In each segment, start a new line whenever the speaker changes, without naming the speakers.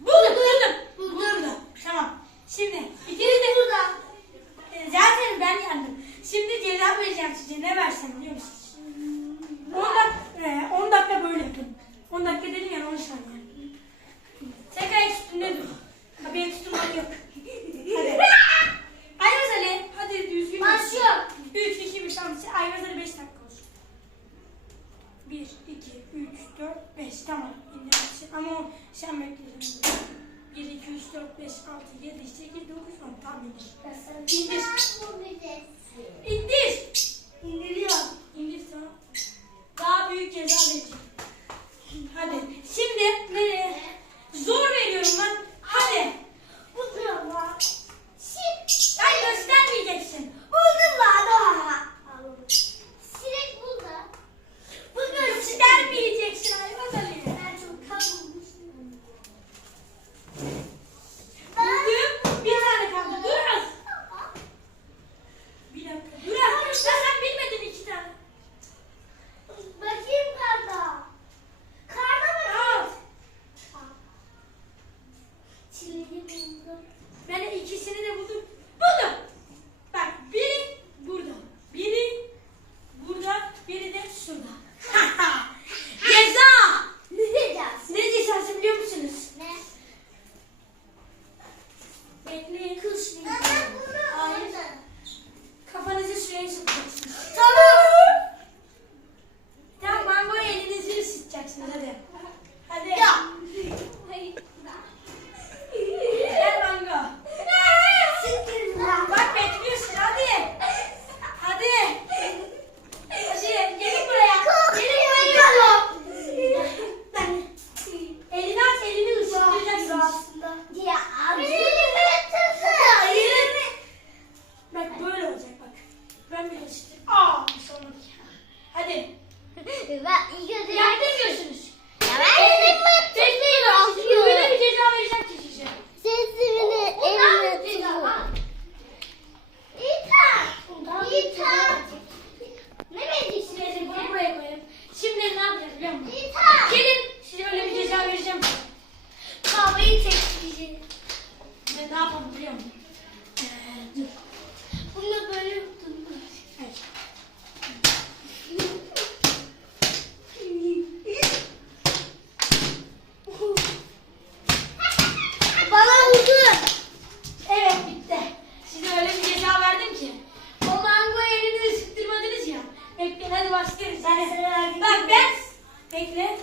Buldum. Buldum. Buldum. Tamam. Şimdi ikiniz de
burada.
Zaten ben yandım. Şimdi ceza vereceğim size. Ne versem biliyor musunuz? Şam ekledim. 1, 2, 3, 4, 5, 6, 7, 8, 9, 10. Tam indir. İndir. İndir. એટલે ben birleştim. Aa sonunda. Hadi.
Ben ilk önce... Yaklaşıyorsunuz. Ya ben dedim bu. Tek değil aslında. Böyle bir
ceza vereceğim kişiye.
Sesini eline tutun.
İta.
Ne vereceksin Ece? Bunu
buraya. Şimdi ne yapacağız biliyor musun?
İta.
Gelin size öyle bir ceza vereceğim.
Kavgayı tek diyeceğim.
Bekle.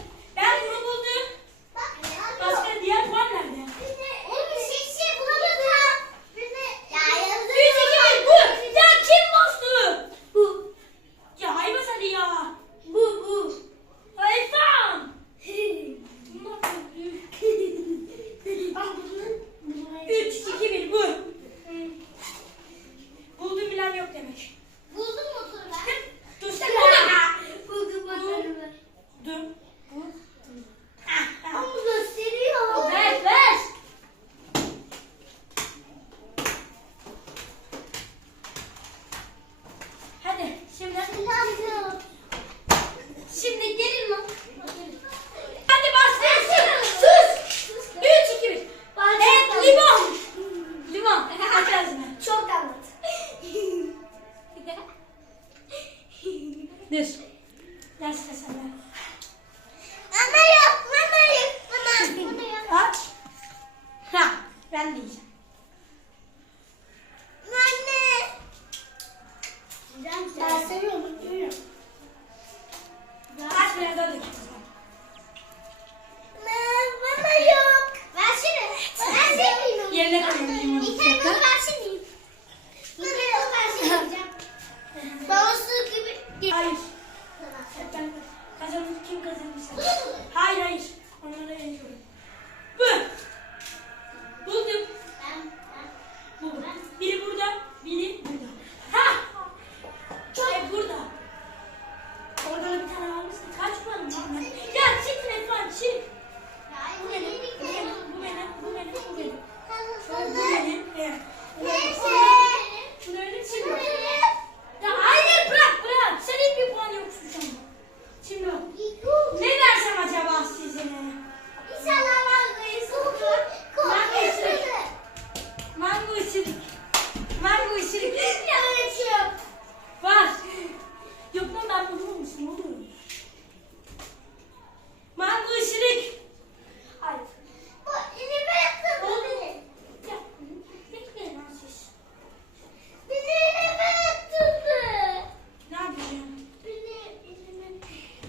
Yes.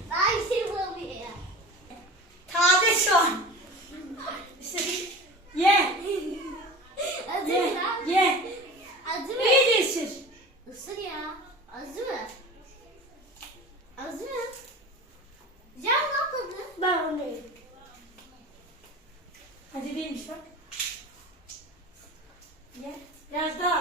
Şey
Taze
mı lan?
Ye.
Acı mı? İyi
değilsin.
Isır ya. Acı mı? Acı.
Hadi değilmiş bak. Ye. Biraz daha.